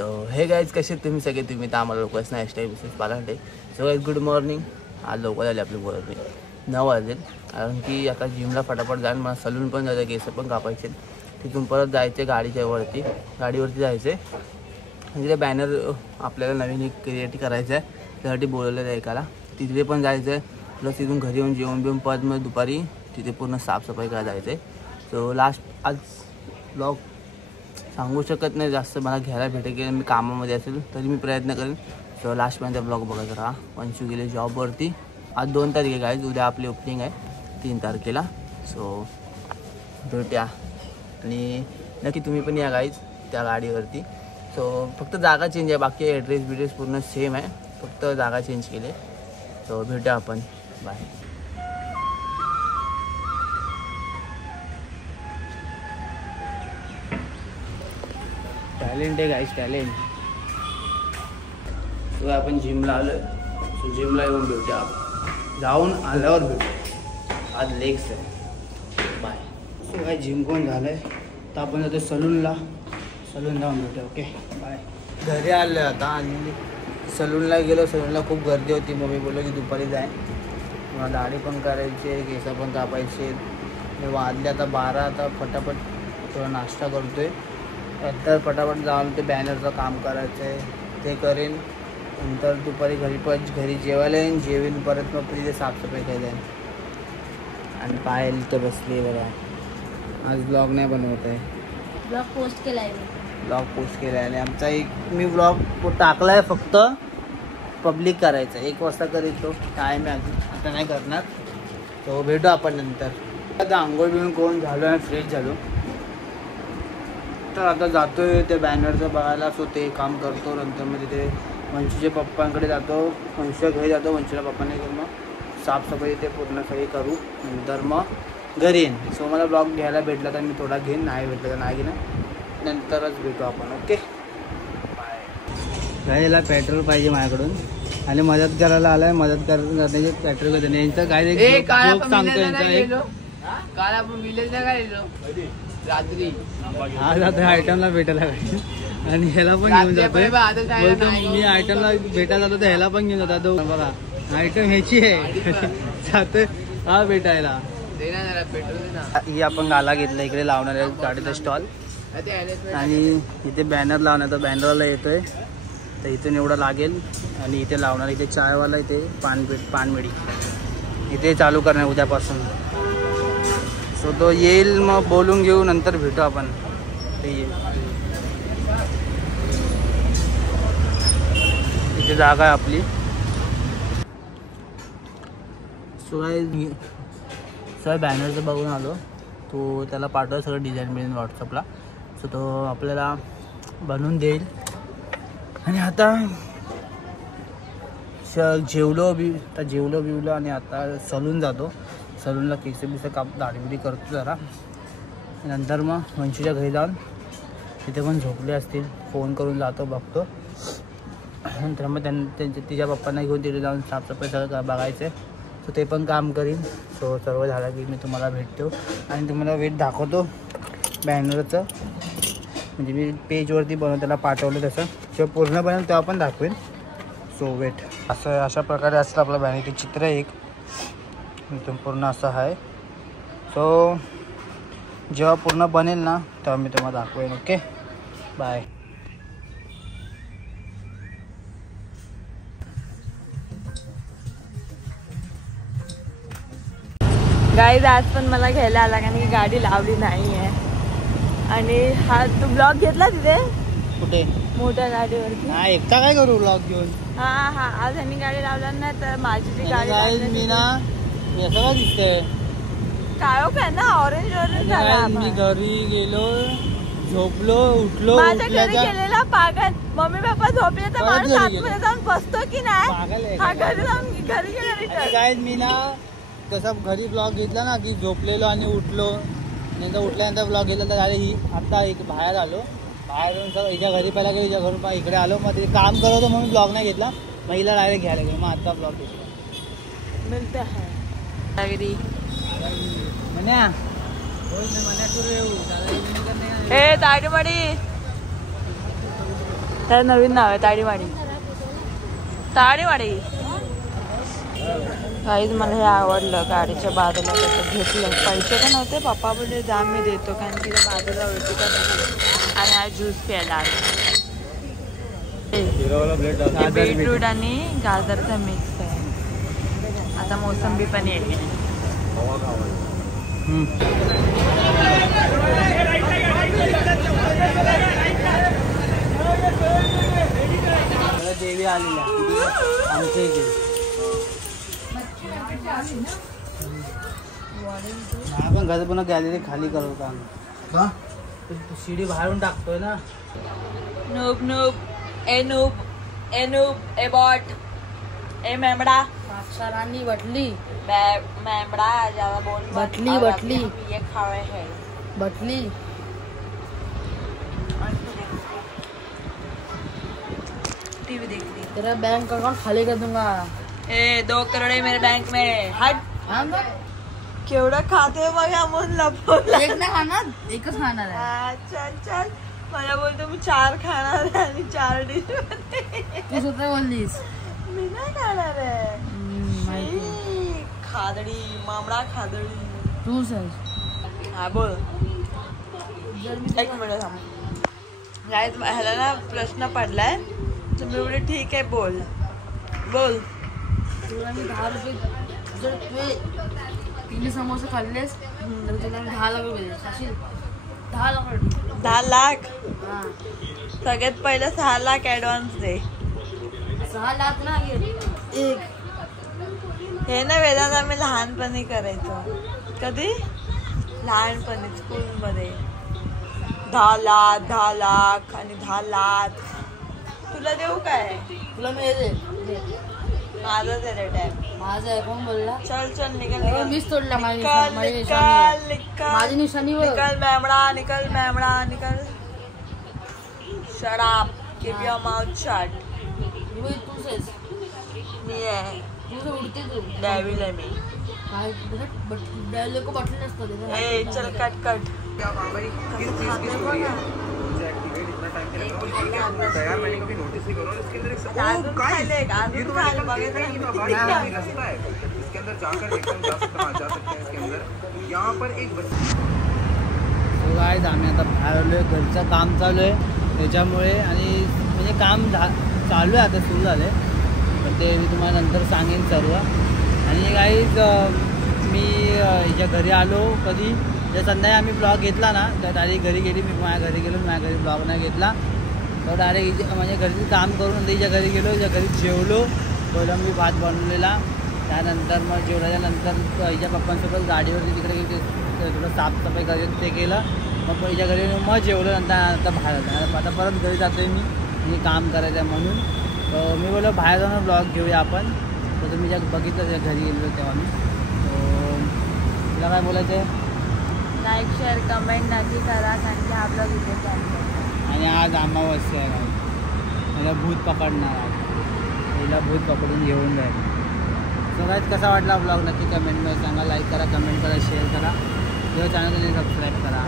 So हे guys कसे तुम्ही सगळे तुम्ही तर आम्हाला लोकच नाही एस्टाई बिझनेस पालांटे. So guys good morning. आज लवकर आले आपली बोलत नाही 9 वाजेल कारण की आता जिमला फटाफट जाईल. मला सलून पण जायचं, केस पण कापायचे. तिथून परत जायचे गाडीवरती जायचे. आणि तिथे बॅनर आपल्याला नवीन एक क्रिएट करायचं आहे, त्यासाठी बोलवलं आहे एकाला. तिथे पण जायचं आहे. प्लस तिथून घरी येऊन जेवण बिवून परत मग दुपारी तिथे पूर्ण साफसफाई करायला जायचं आहे. सो लास्ट आज ब्लॉग सांगू शकत नाही जास्त, मला घ्यायला भेटेल की मी कामामध्ये असेल तरी मी प्रयत्न करेन. सो लास्टपर्यंत ब्लॉग बघत राहा. वंशू गेले जॉबवरती. आज 2 तारीख आहे गाईज, उद्या आपली ओपनिंग आहे 3 तारखेला. सो भेटूया आणि नक्की तुम्ही पण या गाईज त्या गाडीवरती. सो फक्त जागा चेंज आहे, बाकी ॲड्रेस पूर्ण सेम आहे, फक्त जागा चेंज केली. सो भेटूया आपण. बाय. टॅलेंट आहे गाईज, टॅलेंट. सो आपण जिमला आलो आहे. सो जिमला येऊन भेटूया आपण, जाऊन आल्यावर भेटू. आज लेग्स आहे. बाय. सो काय जिम कोण झालं आहे तर आपण जातो सलूनला जाऊन भेटू. Okay bye. घरी आलो आता आणि सलूनला गेलो. सलूनला खूप गर्दी होती. मम्मी बोललो की दुपारी जाय, मला दाढी पण करायची, केस पण कापायचे. मी वाजले आता 12. आता फटाफट थोडा नाश्ता करतो आहे, नंतर फटाफट जाऊन ते बॅनरचं काम करायचं आहे ते करेन. नंतर दुपारी घरी जेवायला येईन, जेवीन परत मग तिथे साफसफाई करायला येईन. आणि पायल तर बसली बघा. आज ब्लॉग नाही बनवत आहे, ब्लॉग पोस्ट केला आहे. ब्लॉग पोस्ट केला आहे आणि आमचा एक मी ब्लॉग टाकला आहे, फक्त पब्लिक करायचं. 1 वाजता करीत तो टाईम आहे अजून, आता नाही करणार. तो भेटू आपण नंतर. आता आंघोळ बिळून कोण झालो आणि फ्रेश झालो तर आता जातो आहे ते बॅनरचं बघायला. सो ते काम करतो. नंतर मग तिथे वंशूच्या पप्पांकडे जातो, वंशूच्या घरी जातो. वंशूच्या पप्पांनी घेऊन मग साफसफाई ते पूर्ण सगळी करू, नंतर मग घरी येईन. सो मला ब्लॉग घ्यायला भेटला तर मी थोडा घेईन, नाही भेटला तर नाही घेईन. नंतरच भेटू आपण. Okay bye. याला पेट्रोल पाहिजे माझ्याकडून आणि मदत करायला आलाय. मदत करण्याचे पेट्रोल घेतो यांचं काय सांगतो यांचा. काल आपण विलेजला काय रात्री आज आता आयटमला भेटायला पाहिजे आणि ह्याला पण घेऊन जातोय. बोलतो मी आयटमला भेटायला जातो तर ह्याला पण घेऊन जातो. बघा आयटम ह्याची आहे जातोय हा भेटायला. ही आपण गाला घेतला इकडे लावणार आहे गाडीचा स्टॉल आणि इथे बॅनर लावणार. तर बॅनरला येतोय तर इथून एवढं लागेल आणि इथे लावणार. इथे चायवाला, इथे पानमेडी इथे चालू करणार उद्यापासून. सो तो येईल मग बोलून घेऊ, नंतर भेटू आपण. ते येईल इथे जागा आहे आपली. सो बॅनरचं बघून आलो, तो त्याला पाठवा सगळं डिझाईन मिळेल व्हॉट्सअपला. सो तो आपल्याला बनवून देईल. आणि आता जेवलो बिवलो आणि आता सलून जातो. सलूनला केस काप दाढी करतो जरा. नंतर मग वंशूच्या घरी जाऊन तिथे पण झोपले असतील, फोन करून जातो बघतो. नंतर मग तिच्या पप्पांना घेऊन तिथे जाऊन साफसफाई सगळं बघायचं आहे. सो ते पण काम करीन. सो सर्व झालं की मी तुम्हाला भेटतो आणि तुम्हाला वेट दाखवतो बॅनरचं. म्हणजे मी पेजवरती त्याला पाठवलं तसं जेव्हा पूर्ण बनेल तेव्हा पण दाखवेन. So wait. अशा प्रकारे असतं आपलं बॅनर. ते चित्र एक इथून पूर्ण असं आहे. सो जेव्हा पूर्ण बनेल ना तेव्हा मी तुम्हाला दाखवेन. Okay bye. गाईज आज पण मला घ्यायला आला कारण की गाडी लावली नाही आहे. आणि हा तू ब्लॉग घेतला तिथे कुठे मोठ्या गाडीवरती? नाही एकटा काय करू ब्लॉग घेऊन. हा आज ह्यांनी गाडी लावला नाही तर माझी जी गाडी मी ना असं काय दिसतंय काळो काय ना ऑरेंज झाला. मी घरी गेलो, झोपलो, उठलो. माझ्या घरी गेलेला पागल. मम्मी पप्पा झोपले तर माणूस आतमध्ये जाऊन बसतो की नाही. हा घरी जाऊन घरी गेला. मी ना तसं घरी ब्लॉग घेतला ना की झोपलेलो आणि उठलो. नंतर उठल्यानंतर ब्लॉग घेतला तर झाले. ही आता एक बाहेर आलो, बाहेर येऊन सगळं हिच्या घरी पहिला गेलो, हिच्या घरून इकडे आलो. मग ते काम करत होतो म्हणून ब्लॉग नाही घेतला. मग हिला डायरेक्ट घ्यायला गेलो. मग आता ब्लॉग घेतला. मिळतं आहे म्हण्या ए दाढीवाडी तर नवीन नाव आहे ताडीवाडी. ताडीवाडी काहीच मला हे आवडलं. गाडीच्या बाजूला कसं घेतलं. पैसे तर नव्हते. पप्पा बोलले जा मी देतो कारण की बाजूला उलटी करत आणि आज ज्यूस प्यायला आले. बीटरूट आणि गाजरचा मिक्स आहे. आता मोसंबी पण येते. देवी आलेल्या आमच्या इथे आपण घर पुन्हा गॅलरी खाली करतो आम्ही. शिडी बाहेरून टाकतोय ना. नूब नूब ए नूब ए नूब ए बॉट ए मेमड़ा रानी बटली मेमड़ा ज्यादा बोल बटली बटली ये खावे है बटली. टीवी देख रही. तेरा बैंक अकाउंट खाली कर दूंगा. ए 2 करोड़ है मेरे बैंक में. हट. हाँ ना केवढं खाते बघ अमोल लपवला. एक नाही खाणार एकच खाणार आहे. चल चल मला बोलतो मी 4 खाणार आहे आणि 4 डिश तू स्वतः बोललीस. मी नाही खाणार आहे. माहिती ई, खादडी मामडा खादडी. तू सर हा बोल. जर मी एक मिनिट थांब. गाईज ह्याला ना प्रश्न पडलाय तर मी बोलले ठीक आहे बोल बोल. तुला मी 10 रुपये जर तू 3 समोसे खाल्लेस तर तुला मी 10 लाख रुपये देईन. खाशील 10 लाख रुपये. 10 लाख. हां सगळ्यात पहिलं 6 लाख ऍडव्हान्स दे. 6 लाख ना एक. हे ना वेदांत आम्ही लहानपणी करायचो. कधी लहानपणी स्कूलमध्ये 10 लाख 10 लाख आणि 10 लाख. तुला देऊ काय? तुला मी हे दे. माझंच आहे रे टाइम. माझा आहे कोण बोलला. चल चल निकल अरे निकल मीच तोडला माझी निकल निशाणी निकल आहे. निकल माझी निशाणी वर निकल मेमड़ा निकल. Shut up. Keep your mouth shut. तूच आहेस. मी आहे. तू उडते तू. डेविल आहे मी. काय लोक बटले नसतात. ए चल कट कट. तैयार मैंने कभी नोटिस नहीं करो. इसके अंदर एक इसके अंदर जाकर एकदम जा सकते हैं. इसके अंदर यहाँ पर एक गाईज आम्ही आता बाहेर आलो आहे. घरचं काम चालू आहे त्याच्यामुळे आणि म्हणजे काम चालू आहे आता सुरू झालं आहे पण ते मी तुम्हाला नंतर सांगेन सर्व. आणि गाईज मी हिच्या घरी आलो कधी जर संध्याकाळी आम्ही ब्लॉग घेतला ना तर डायरेक्ट घरी गेली. मी माझ्या घरी गेलो. माझ्या घरी ब्लॉग नाही घेतला तर डायरेक्ट म्हणजे घरचं काम करून हिच्या घरी गेलो. हिच्या घरी जेवलो. कोलंबी भात बनवलेला. त्यानंतर मग जेवल्याच्या नंतर हिच्या पप्पांसोबत गाडीवरती तिकडे गेली. थोडं साफसफाई करायचं ते केलं. मग हिच्या घरी मग जेवलं. नंतर आता बाहेर आलं. आता परत घरी जातो आहे मी काम करायचं आहे म्हणून. मी बोललो बाहेर जाऊन ब्लॉग घेऊया आपण. तर तुम्ही ज्या बघितलं त्या घरी गेलो तेव्हा मी. तुला काय बोलायचं आहे. लाईक शेअर कमेंट नक्की करा कारण की आपला व्हिडिओ चालतो. आणि आज अमावस्या आहे. मला भूत पकडणार आहे. पहिला भूत पकडून घेऊन जाईल. सो गाईज कसा वाटला ब्लॉग नक्की कमेंटमध्ये सांगा. लाईक करा कमेंट करा शेअर करा. किंवा चॅनल सबस्क्राईब करा.